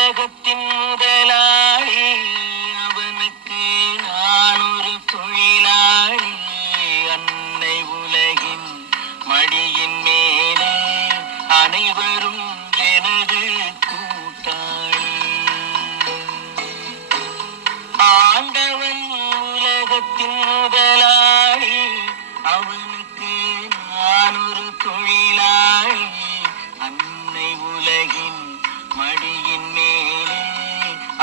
உலகத்தின் முதலாளி, அவனுக்கு நான் ஒரு தொழிலாளி. அன்னை உலகின் மடியின் மேலே அனைவரும் எனது கூட்டாளி. ஆண்டவன் உலகத்தின் முதலாளி, அவனுக்கு நான் ஒரு தொழிலாளி. அன்னை உலகின் மடியின் மேலே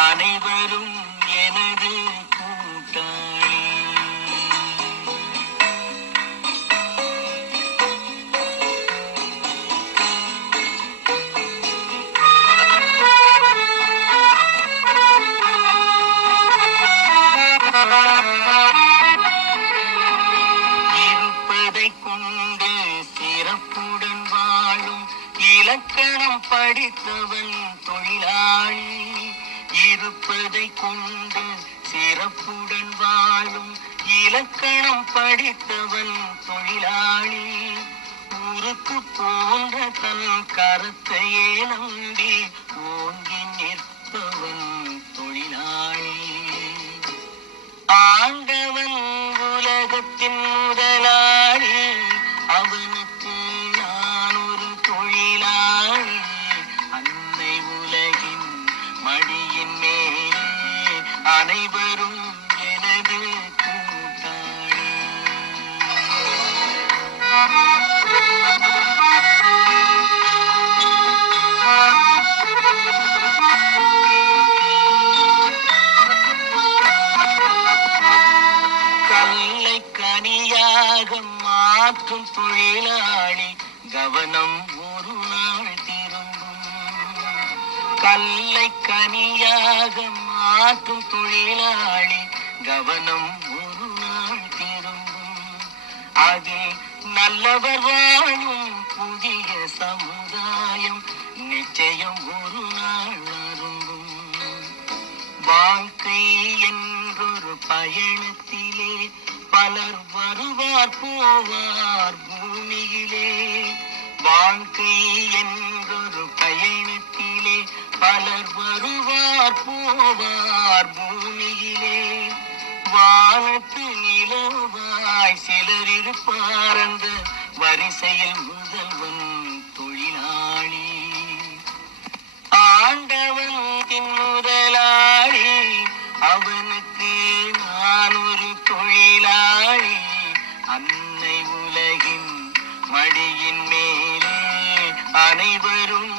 அனைவரும் எனது கூட்டாளி. இருப்பதை கொண்டு சிறப்புடன் வாழும் இலக்கணம் படித்தவன் தொழிலாளி. இருப்பதை கொண்டு சிறப்புடன் வாழும் இலக்கணம் படித்தவன் தொழிலாளி. ஊருக்கு போன்ற தன் கருத்தையே நம்பி ஓங்கி நிற்பவன் தொழிலாளி. ஆண்டவன் உலகத்தின் முதலாளி, அவனுக்கு நான் ஒரு தொழிலாளி. அன்னை உலகின் மடியின் மேலே அனைவரும் எனது கூட்டாளி. கல்லை கனியாக மாற்றும் தொழிலாளி, கவனம் ஒரு நாள் திரும்பும். கல்லை கனியாக மாற்றும் தொழிலாளி, கவனம் ஒரு நாள் திரும்பும். அதில் நல்லவர் வாழும் புதிய சமுதாயம் நிச்சயம் ஒரு நாள் அரும்பும். வாழ்க்கை என்றொரு பயணத்திலே பலர் வருவார் போவார் பூமியிலே. வாழ்க்கை என்றொரு பயணத்திலே பலர் வருவார் போவார் பூமியிலே. வானத்து நிலவாய் சிலர் இருப்பார் அந்த வரிசையில் முதல்வன் தொழிலாளி. ஆண்டவன் முதலாளி, அவனுக்கு நான் ஒரு தொழிலாளி. அன்னை உலகின் மடியின் மேலே அனைவரும்